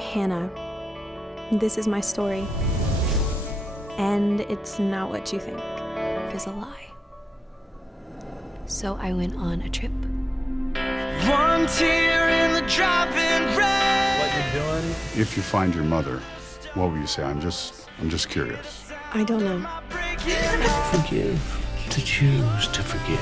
Hannah. This is my story. And it's not what you think. It is a lie. So I went on a trip. One tear in the driving rain. What you're doing? If you find your mother, what will you say? I'm just curious. I don't know. Forgive. To choose to forgive.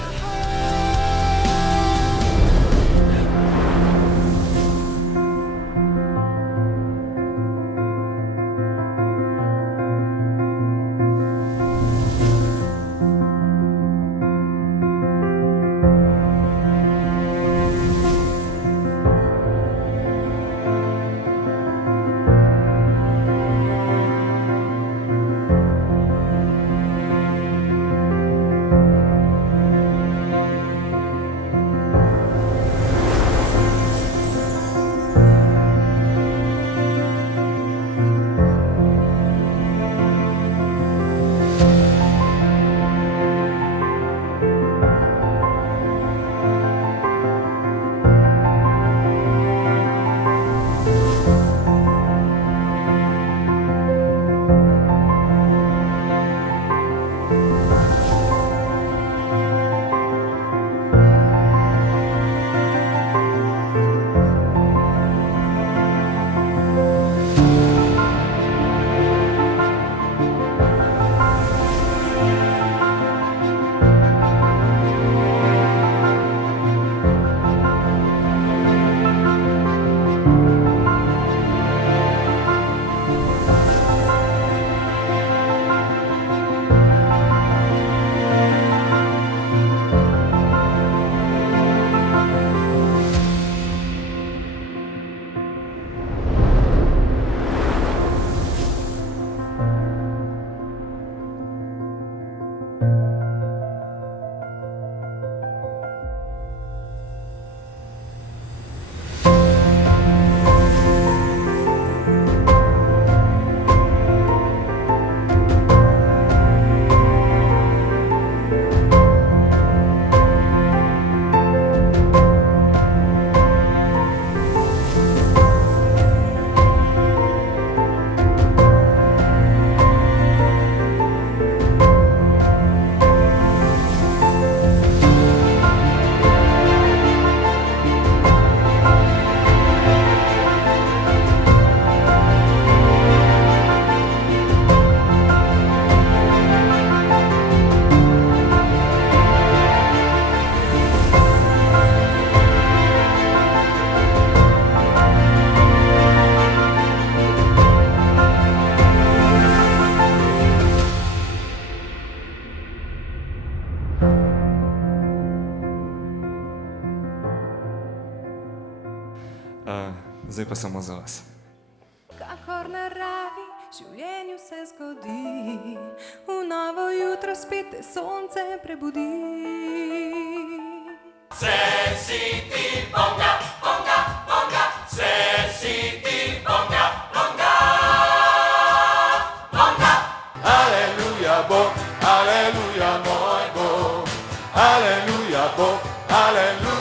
Zdaj pa samo za vas. Kakor naravi, življenju se zgodi, v novo jutro spet te sonce prebudi. Se si ti bonga, bonga, bonga, se si ti bonga, bonga, bonga. Aleluja Bog, aleluja moj Bog, aleluja Bog, aleluja.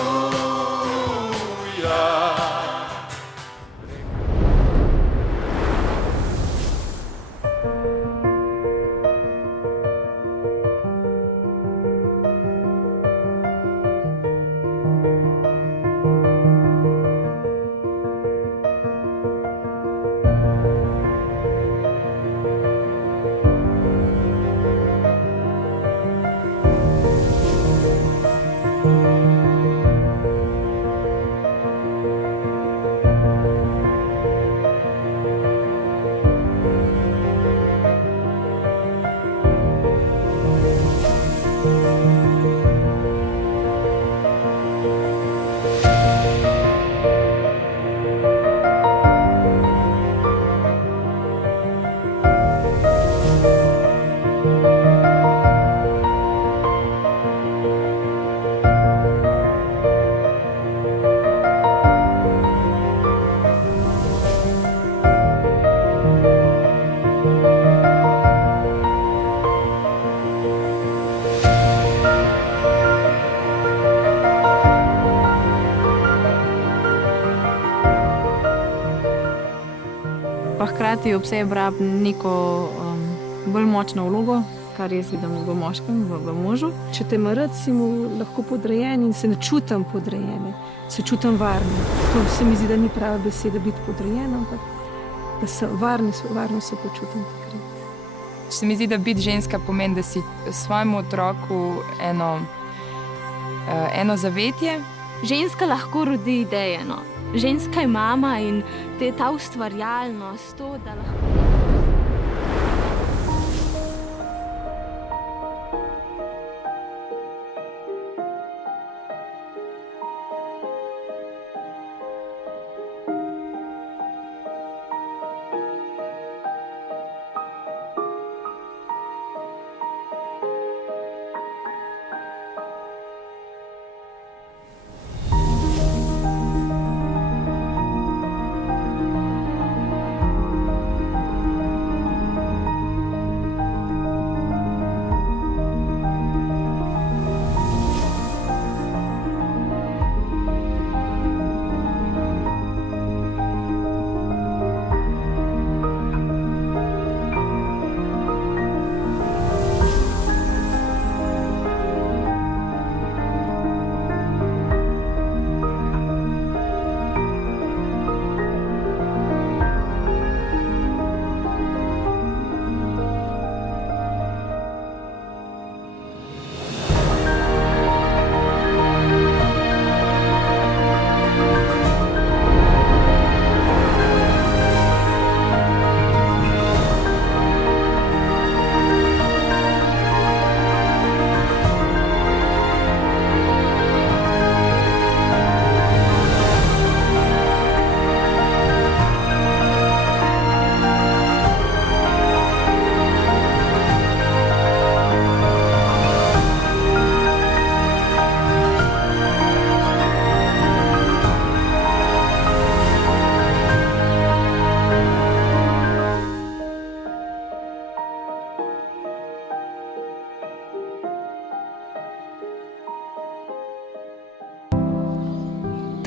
hkrati ob sebi rabi neko bolj močno vlogo, kar jaz vidim v moškem, v možu. Če te ima rad, si mu lahko podrejen in se ne čutim podrejene, se čutim varno. To se mi zdi, da ni prava beseda biti podrejen, ampak da se varno se počutim takrat. Se mi zdi, da biti ženska pomeni, da si svojemu otroku eno zavetje. Ženska lahko rodi ideje, no. Ženska je mama in ta ustvarjalnost, to, da lahko...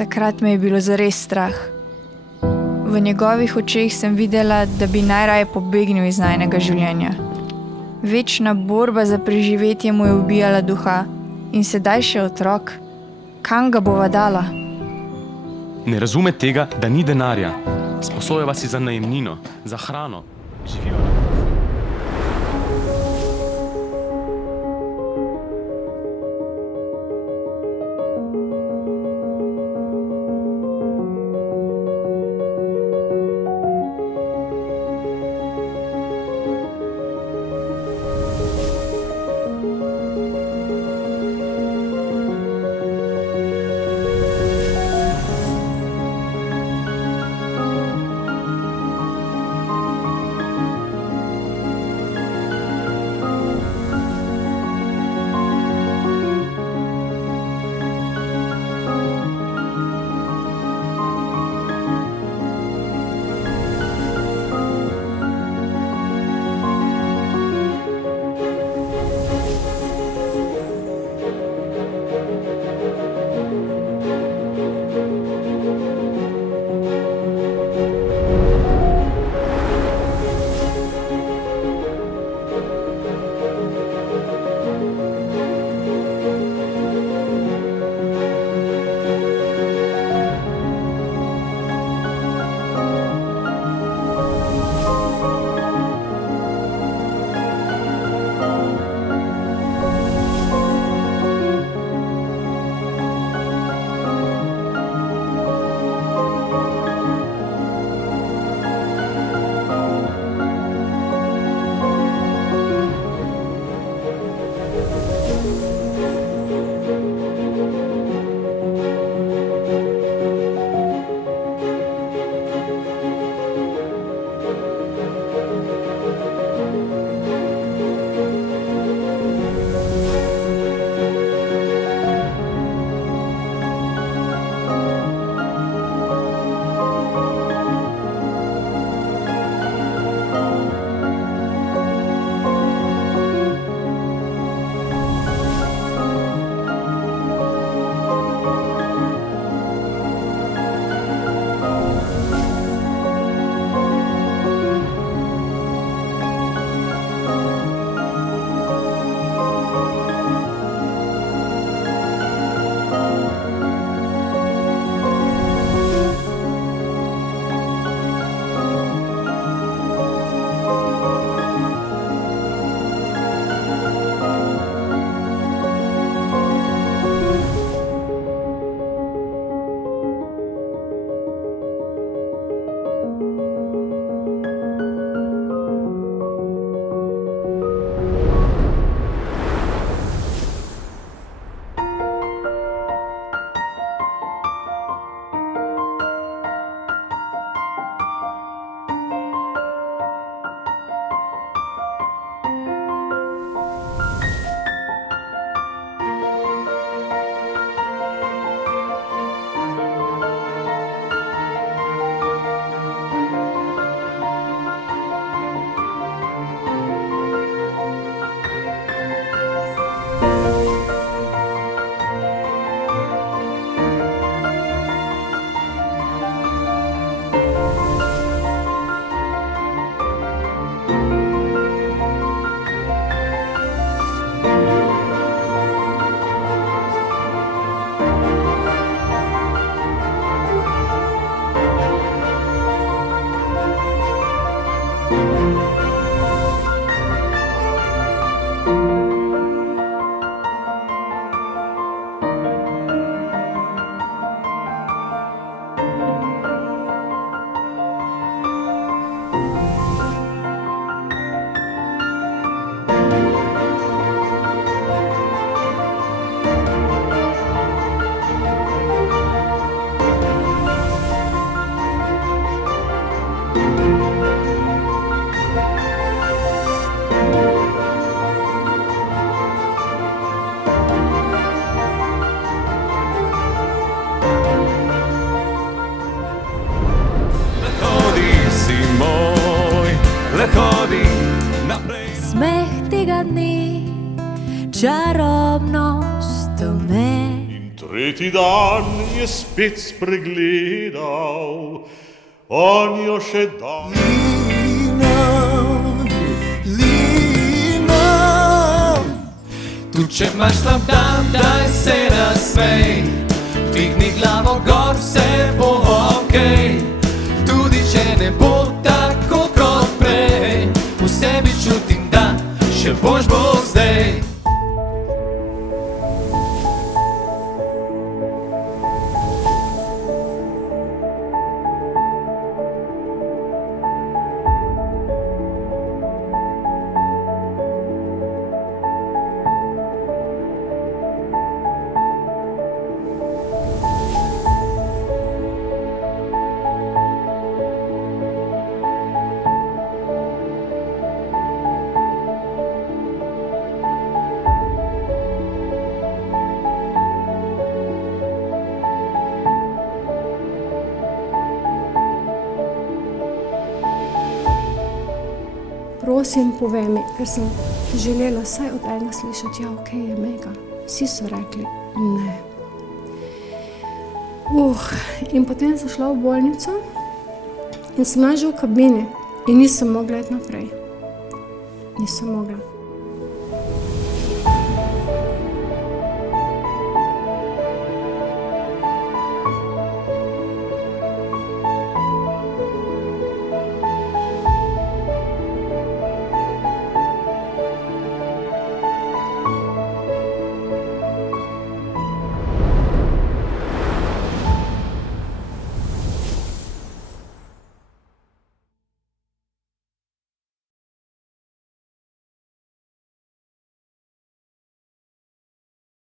Takrat me je bilo zares strah. V njegovih očeh sem videla, da bi najraje pobegnil iz najnega življenja. Večna borba za preživetje mu je ubijala duha in sedaj še otrok. Kam ga bova dala? Ne razume tega, da ni denarja. Sposojava si za najemnino, za hrano. Živijo na čarobnost me. Tretji dan je spet spregledal, on jo še dan. Tu če imaš slab dan, daj se nasmej, dvigni glavo gor, vse bo okej. Tudi če ne bo tako kot prej, v sebi čutim, da še boš bo zdaj. Prosim, povej mi, ker sem želela vsaj od enega slišati, ja, okej, je mega. Vsi so rekli, ne. In potem sem šla v bolnico in sem bila že v kabini in nisem mogla iti naprej. Nisem mogla.